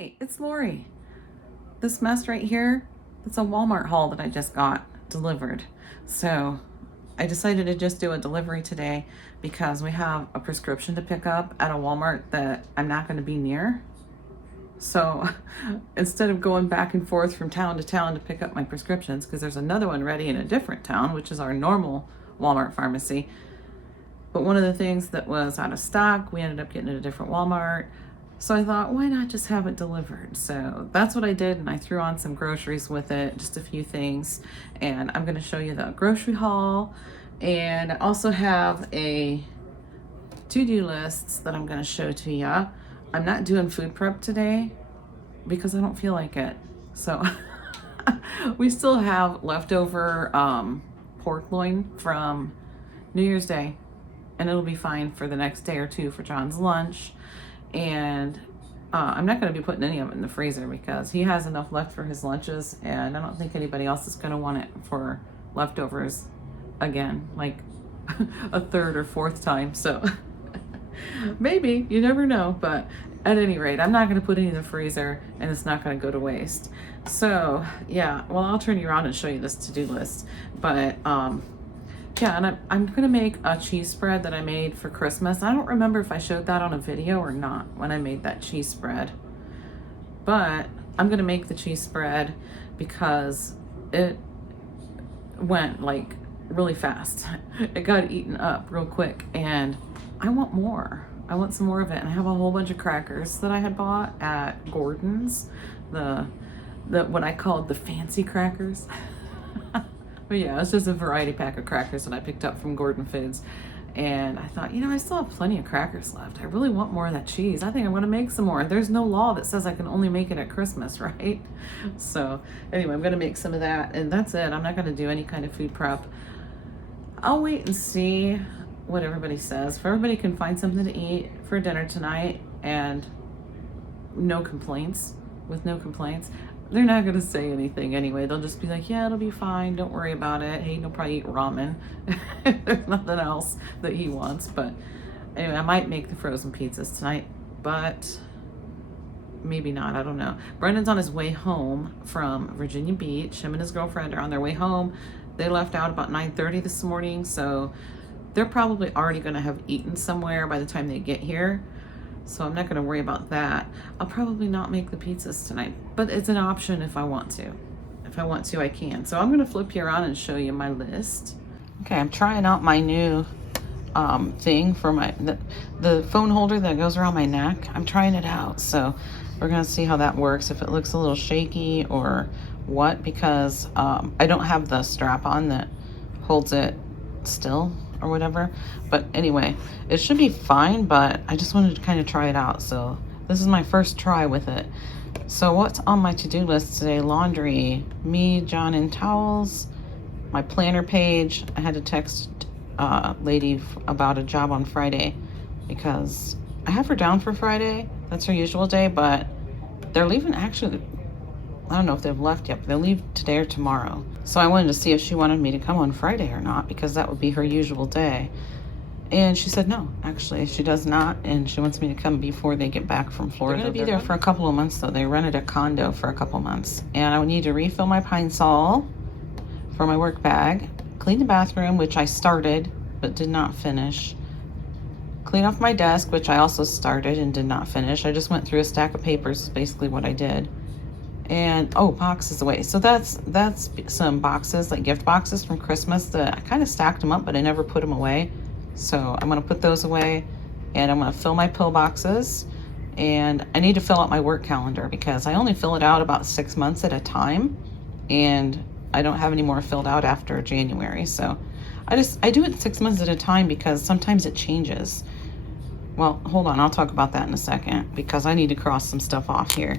Hey, it's Lori. This mess right here, it's a Walmart haul that I just got delivered. So I decided to just do a delivery today because we have a prescription to pick up at a Walmart that I'm not going to be near. So instead of going back and forth from town to town to pick up my prescriptions, because there's another one ready in a different town, which is our normal Walmart pharmacy. But one of the things that was out of stock, we ended up getting at a different Walmart. So I thought, why not just have it delivered? So that's what I did, and I threw on some groceries with it, just a few things. And I'm gonna show you the grocery haul. And I also have a to-do lists that I'm gonna show to you. I'm not doing food prep today because I don't feel like it. So we still have leftover pork loin from New Year's Day, and it'll be fine for the next day or two for John's lunch. And I'm not going to be putting any of it in the freezer because he has enough left for his lunches, and I don't think anybody else is going to want it for leftovers again, like a third or fourth time. So maybe, you never know. But at any rate, I'm not going to put any in the freezer, and it's not going to go to waste. So yeah, well, I'll turn you around and show you this to-do list. But yeah, and I'm gonna make a cheese spread that I made for Christmas. I don't remember if I showed that on a video or not when I made that cheese spread. But I'm gonna make the cheese spread because it went like really fast. It got eaten up real quick, and I want more. I want some more of it. And I have a whole bunch of crackers that I had bought at Gordon's, the what I called the fancy crackers. But yeah, it's just a variety pack of crackers that I picked up from Gordon Foods. And I thought, I still have plenty of crackers left. I really want more of that cheese. I think I'm going to make some more. There's no law that says I can only make it at Christmas, right? So anyway, I'm going to make some of that. And that's it. I'm not going to do any kind of food prep. I'll wait and see what everybody says. If everybody can find something to eat for dinner tonight and no complaints, they're not going to say anything anyway. They'll just be like, yeah, it'll be fine. Don't worry about it. Hayden will probably eat ramen. There's nothing else that he wants. But anyway, I might make the frozen pizzas tonight, but maybe not. I don't know. Brendan's on his way home from Virginia Beach. Him and his girlfriend are on their way home. They left out about 9:30 this morning, so they're probably already going to have eaten somewhere by the time they get here. So I'm not going to worry about that. I'll probably not make the pizzas tonight, but it's an option if I want to. If I want to, I can. So I'm going to flip you around and show you my list. Okay, I'm trying out my new thing for the phone holder that goes around my neck. I'm trying it out. So we're going to see how that works, if it looks a little shaky or what, because I don't have the strap on that holds it still or whatever. But anyway, it should be fine, but I just wanted to kind of try it out. So this is my first try with it. So what's on my to-do list today? Laundry, me, John, and towels, my planner page. I had to text lady about a job on Friday because I have her down for Friday. That's her usual day, but they're leaving. Actually, I don't know if they've left yet, but they'll leave today or tomorrow. So I wanted to see if she wanted me to come on Friday or not, because that would be her usual day. And she said no, actually, she does not, and she wants me to come before they get back from Florida. They're going to be there for a couple of months, though. They rented a condo for a couple months. And I would need to refill my Pine Sol for my work bag, clean the bathroom, which I started but did not finish, clean off my desk, which I also started and did not finish. I just went through a stack of papers, is basically what I did. And boxes away. So that's some boxes, like gift boxes from Christmas, that I kind of stacked them up, but I never put them away. So I'm going to put those away, and I'm going to fill my pill boxes, and I need to fill out my work calendar because I only fill it out about 6 months at a time, and I don't have any more filled out after January. So I do it 6 months at a time because sometimes it changes. Well, hold on, I'll talk about that in a second because I need to cross some stuff off here.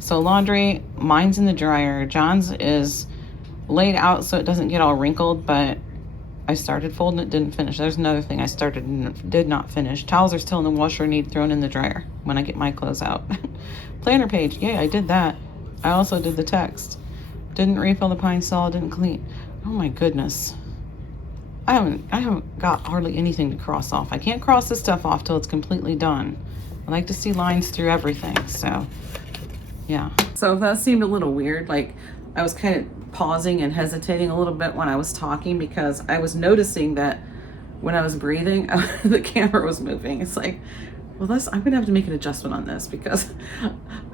So laundry, mine's in the dryer. John's is laid out so it doesn't get all wrinkled, but I started folding it, didn't finish. There's another thing I started and did not finish. Towels are still in the washer, need thrown in the dryer when I get my clothes out. Planner page, yeah, I did that. I also did the text. Didn't refill the Pine Sol, didn't clean. Oh my goodness. I haven't got hardly anything to cross off. I can't cross this stuff off till it's completely done. I like to see lines through everything, so Yeah. So if that seemed a little weird, like I was kind of pausing and hesitating a little bit when I was talking because I was noticing that when I was breathing, the camera was moving. It's like, well, I'm going to have to make an adjustment on this because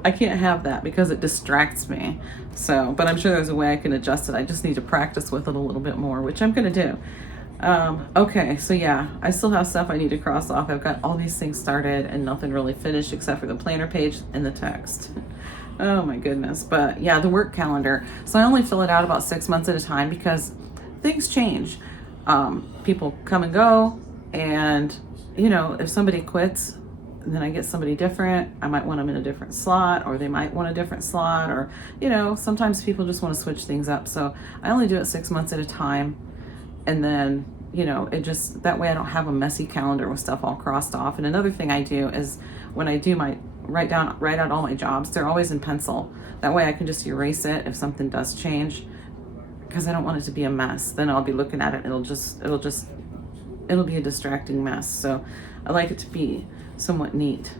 I can't have that because it distracts me. So, but I'm sure there's a way I can adjust it. I just need to practice with it a little bit more, which I'm going to do. Okay, so yeah, I still have stuff I need to cross off. I've got all these things started and nothing really finished except for the planner page and the text. Oh my goodness. But yeah, the work calendar. So I only fill it out about 6 months at a time because things change. People come and go, and you know, if somebody quits, then I get somebody different. I might want them in a different slot, or they might want a different slot, or you know, sometimes people just want to switch things up. So I only do it 6 months at a time. And then, you know, it just, that way I don't have a messy calendar with stuff all crossed off. And another thing I do is when I do write out all my jobs, they're always in pencil. That way I can just erase it if something does change, because I don't want it to be a mess. Then I'll be looking at it. It'll be a distracting mess. So I like it to be somewhat neat.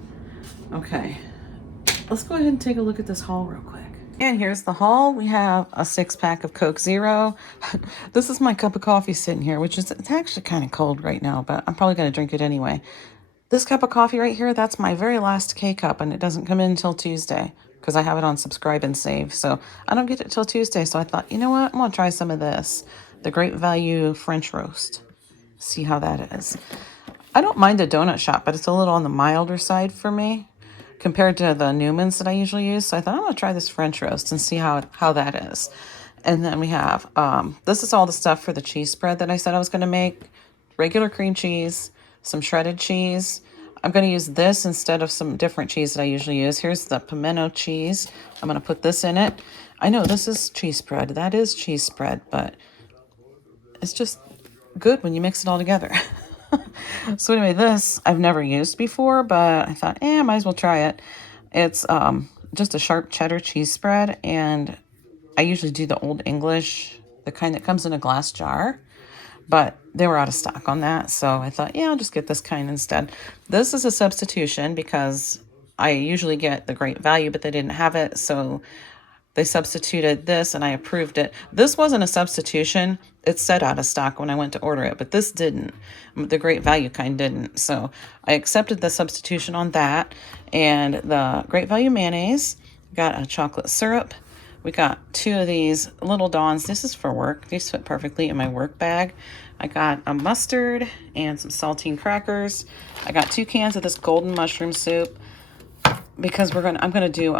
Okay, let's go ahead and take a look at this haul real quick. And here's the haul. We have a 6-pack of Coke Zero. This is my cup of coffee sitting here, which is, it's actually kind of cold right now, but I'm probably going to drink it anyway. This cup of coffee right here, that's my very last K-cup, and it doesn't come in until Tuesday because I have it on subscribe and save. So I don't get it till Tuesday. So I thought, you know what? I'm going to try some of this. The Great Value French Roast. See how that is. I don't mind the donut shop, but it's a little on the milder side for me compared to the Newmans that I usually use. So I thought I'm going to try this French roast and see how that is. And then we have, this is all the stuff for the cheese spread that I said I was going to make. Regular cream cheese, some shredded cheese. I'm going to use this instead of some different cheese that I usually use. Here's the pimento cheese. I'm going to put this in it. I know this is cheese spread. That is cheese spread, but it's just good when you mix it all together. So anyway, this I've never used before, but I thought, I might as well try it. It's just a sharp cheddar cheese spread, and I usually do the Old English, the kind that comes in a glass jar, but they were out of stock on that, so I thought, I'll just get this kind instead. This is a substitution because I usually get the Great Value, but they didn't have it, so they substituted this and I approved it. This wasn't a substitution. It said out of stock when I went to order it, but this didn't. The Great Value kind didn't. So I accepted the substitution on that. And the Great Value mayonnaise, got a chocolate syrup. We got 2 of these little Dawns. This is for work. These fit perfectly in my work bag. I got a mustard and some saltine crackers. I got 2 cans of this golden mushroom soup because I'm gonna do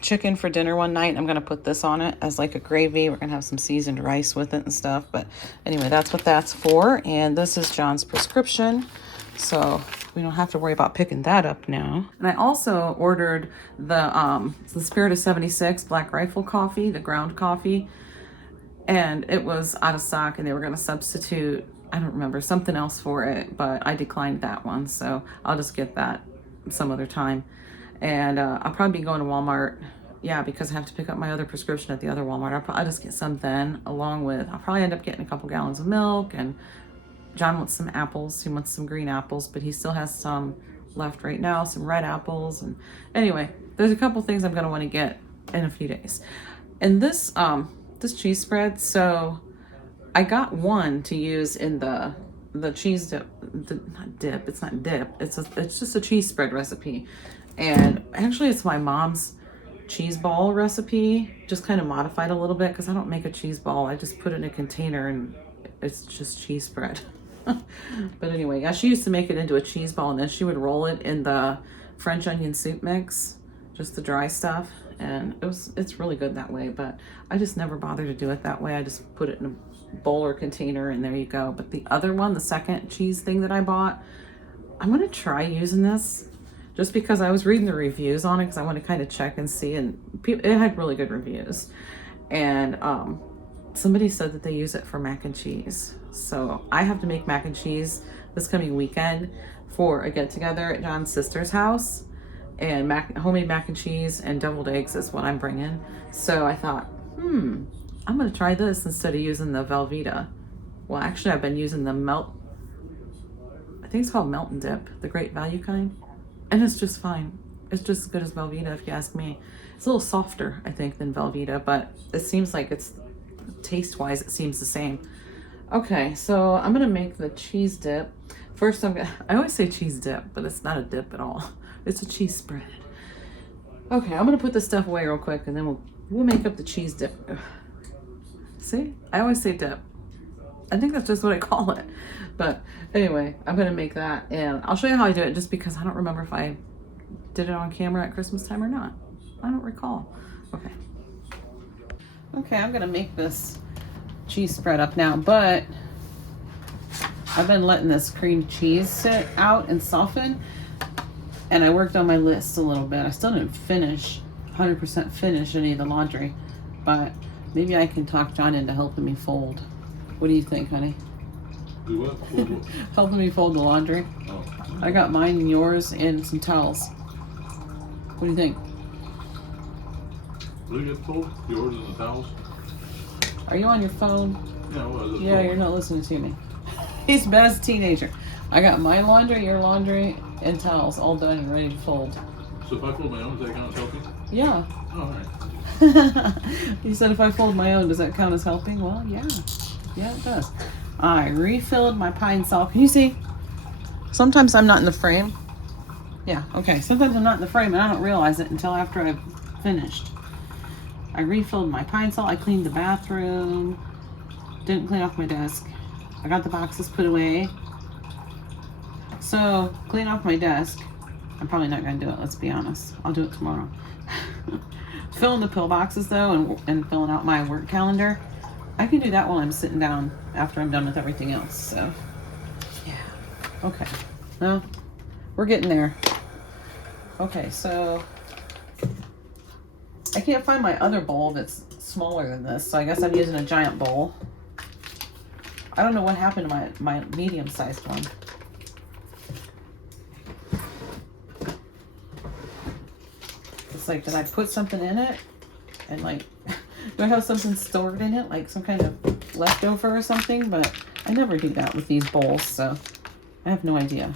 chicken for dinner one night. I'm going to put this on it as like a gravy. We're going to have some seasoned rice with it and stuff. But anyway, that's what that's for. And this is John's prescription. So we don't have to worry about picking that up now. And I also ordered the Spirit of 76 Black Rifle coffee, the ground coffee. And it was out of stock and they were going to substitute, I don't remember, something else for it. But I declined that one. So I'll just get that some other time. And I'll probably be going to Walmart, because I have to pick up my other prescription at the other Walmart. I'll just get some then, along with, I'll probably end up getting a couple gallons of milk, and John wants some apples. He wants some green apples, but he still has some left right now, some red apples. And anyway, there's a couple things I'm going to want to get in a few days. And this cheese spread, so I got one to use in the cheese dip, it's not dip, it's just a cheese spread recipe. And actually it's my mom's cheese ball recipe, just kind of modified a little bit because I don't make a cheese ball. I just put it in a container and it's just cheese spread. But anyway, she used to make it into a cheese ball and then she would roll it in the French onion soup mix, just the dry stuff. And it's really good that way, but I just never bother to do it that way. I just put it in a bowl or container and there you go. But the other one, the second cheese thing that I bought, I'm going to try using this. Just because I was reading the reviews on it because I want to kind of check and see, and it had really good reviews. And somebody said that they use it for mac and cheese. So I have to make mac and cheese this coming weekend for a get-together at John's sister's house. And homemade mac and cheese and deviled eggs is what I'm bringing. So I thought, I'm going to try this instead of using the Velveeta. Well, actually, I've been using the I think it's called Melt and Dip, the Great Value kind. And it's just fine. It's just as good as Velveeta, if you ask me. It's a little softer, I think, than Velveeta, but it seems like it's, taste-wise, it seems the same. Okay, so I'm gonna make the cheese dip. First, I always say cheese dip, but it's not a dip at all. It's a cheese spread. Okay, I'm gonna put this stuff away real quick, and then we'll make up the cheese dip. See, I always say dip. I think that's just what I call it. But anyway, I'm gonna make that, and I'll show you how I do it, just because I don't remember if I did it on camera at Christmas time or not. I don't recall. Okay. Okay, I'm gonna make this cheese spread up now, but I've been letting this cream cheese sit out and soften, and I worked on my list a little bit. I still didn't 100% finish any of the laundry, but maybe I can talk John into helping me fold. What do you think, honey? Do what? Helping me fold the laundry. Oh. I got mine and yours and some towels. What do you think? Will you get fold? Yours and the towels? Are you on your phone? Yeah, well, Yeah, you're not listening to me. He's bad as a teenager. I got my laundry, your laundry, and towels all done and ready to fold. So if I fold my own, does that count as helping? Yeah. Oh, alright. You said if I fold my own, does that count as helping? Well, yeah. Yeah, it does. I refilled my pine salt. Can you see? Sometimes I'm not in the frame. Yeah, okay. Sometimes I'm not in the frame and I don't realize it until after I've finished. I refilled my pine salt. I cleaned the bathroom. Didn't clean off my desk. I got the boxes put away. So, clean off my desk. I'm probably not going to do it, let's be honest. I'll do it tomorrow. Filling the pill boxes, though, and filling out my work calendar. I can do that while I'm sitting down after I'm done with everything else, so. Yeah. Okay. Well, we're getting there. Okay, so I can't find my other bowl that's smaller than this, so I guess I'm using a giant bowl. I don't know what happened to my medium-sized one. It's like, did I put something in it? And like, do I have something stored in it? Like some kind of leftover or something? But I never do that with these bowls, so I have no idea.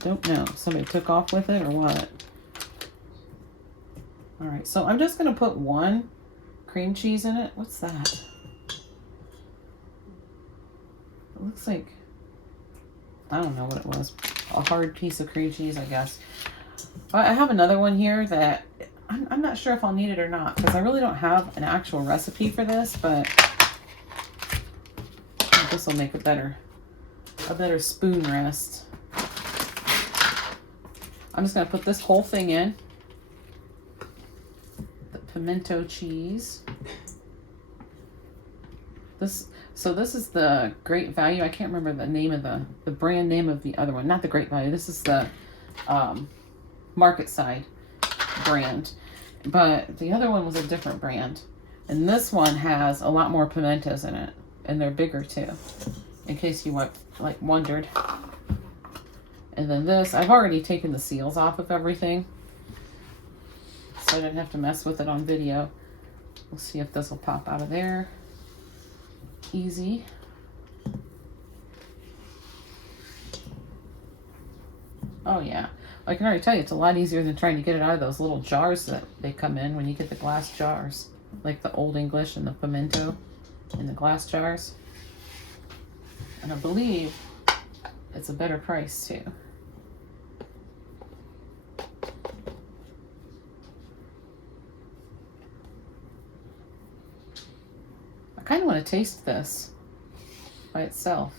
Don't know. Somebody took off with it or what? Alright, so I'm just going to put one cream cheese in it. What's that? It looks like, I don't know what it was. A hard piece of cream cheese, I guess. I have another one here that I'm not sure if I'll need it or not, because I really don't have an actual recipe for this, but this will make a better spoon rest. I'm just going to put this whole thing in. The pimento cheese. So this is the Great Value. I can't remember the name of the brand name of the other one. Not the Great Value. This is the Market Side brand. But the other one was a different brand. And this one has a lot more pimentos in it. And they're bigger too. In case you wondered. And then this, I've already taken the seals off of everything. So I didn't have to mess with it on video. We'll see if this will pop out of there. Easy. Oh yeah. I can already tell you it's a lot easier than trying to get it out of those little jars that they come in when you get the glass jars. Like the Old English and the pimento in the glass jars. And I believe it's a better price too. I kind of want to taste this by itself.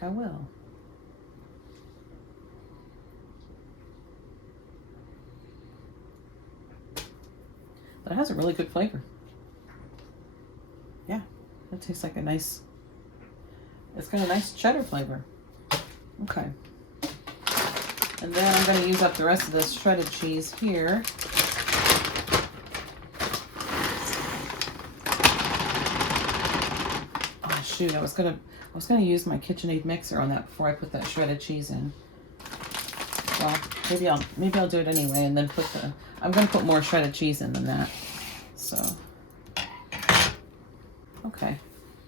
I will. But it has a really good flavor. Yeah, it tastes like it's got a nice cheddar flavor. Okay. And then I'm going to use up the rest of this shredded cheese here. Oh shoot, I was gonna use my KitchenAid mixer on that before I put that shredded cheese in. Well, maybe I'll do it anyway and then I'm gonna put more shredded cheese in than that. So okay.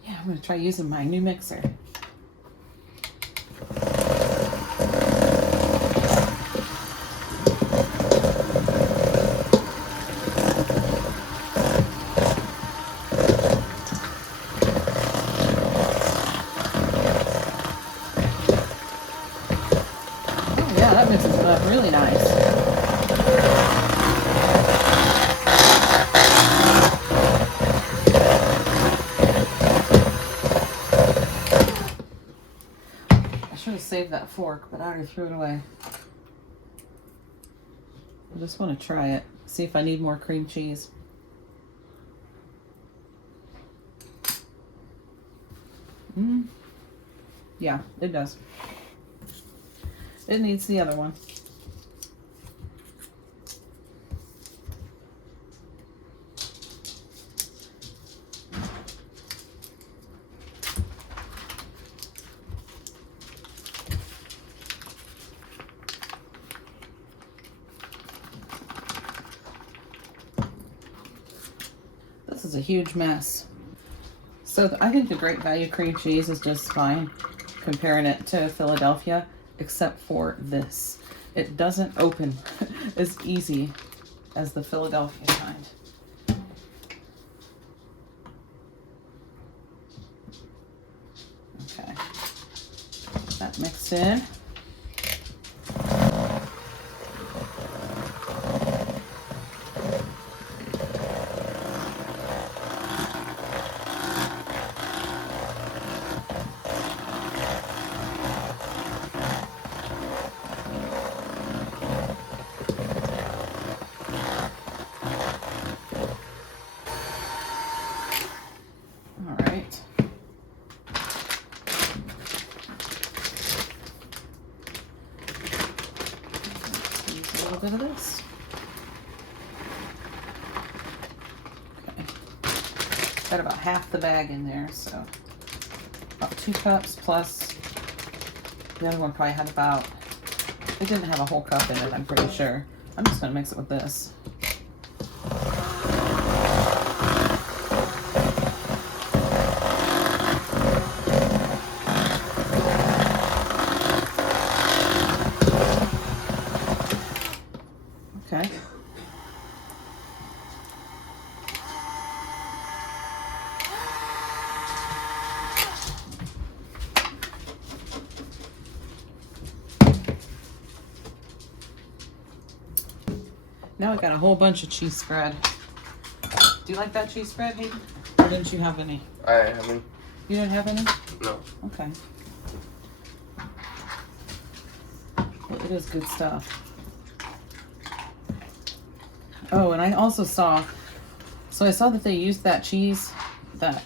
Yeah, Yeah, I'm gonna try using my new mixer. Oh yeah, that mixes it up really nice. I should have saved that fork, but I already threw it away. I just want to try it, see if I need more cream cheese. Yeah, it does. It needs the other one. This is a huge mess. So I think the Great Value cream cheese is just fine comparing it to Philadelphia, except for this. It doesn't open as easy as the Philadelphia kind. Okay, that mixed in. Bit of this. Okay. Got about half the bag in there, so about 2 cups plus the other one probably had about, it didn't have a whole cup in it, I'm pretty sure. I'm just gonna mix it with this. Okay. Now I got a whole bunch of cheese spread. Do you like that cheese spread, Hayden? Or didn't you have any? I haven't. You didn't have any? No. Okay. Well, it is good stuff. Oh, and I also saw, so I saw that they used that cheese, that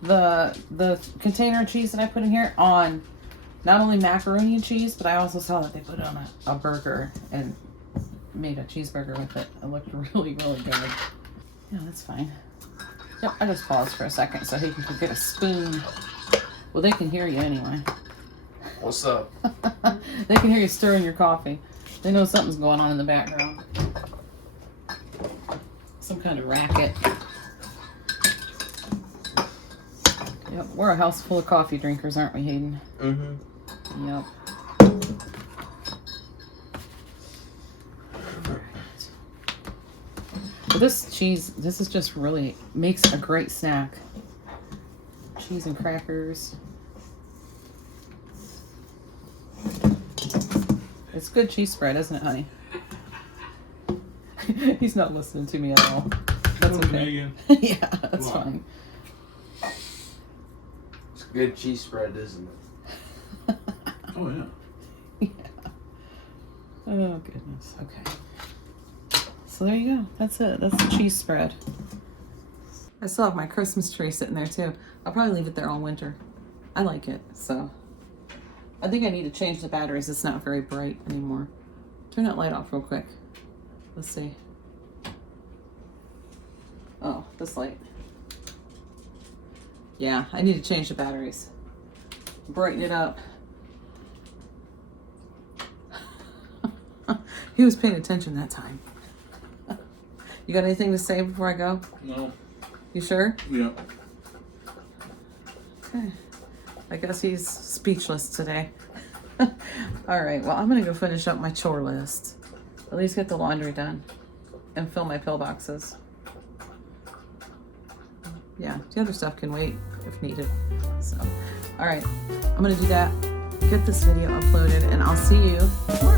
the container cheese that I put in here on not only macaroni and cheese, but I also saw that they put it on a burger and made a cheeseburger with it. It looked really, really good. Yeah, that's fine. Yep, I just paused for a second so he can get a spoon. Well, they can hear you anyway. What's up? They can hear you stirring your coffee. They know something's going on in the background. Some kind of racket. Yep, we're a house full of coffee drinkers, aren't we, Hayden? Mm-hmm. Yep. But this cheese, this is just really, makes a great snack. Cheese and crackers. It's good cheese spread, isn't it, honey? He's not listening to me at all. That's okay. Yeah, that's fine. It's a good cheese spread, isn't it? Oh, yeah. Yeah. Oh, goodness. Okay. So there you go. That's it. That's the cheese spread. I still have my Christmas tree sitting there, too. I'll probably leave it there all winter. I like it, so. I think I need to change the batteries. It's not very bright anymore. Turn that light off real quick. Let's see. Oh, this light. Yeah, I need to change the batteries. Brighten it up. He was paying attention that time. You got anything to say before I go? No. You sure? Yeah. Okay. I guess he's speechless today. All right, well, I'm gonna go finish up my chore list. At least get the laundry done and fill my pillboxes. Yeah, the other stuff can wait if needed. So, all right, I'm gonna do that, get this video uploaded, and I'll see you tomorrow.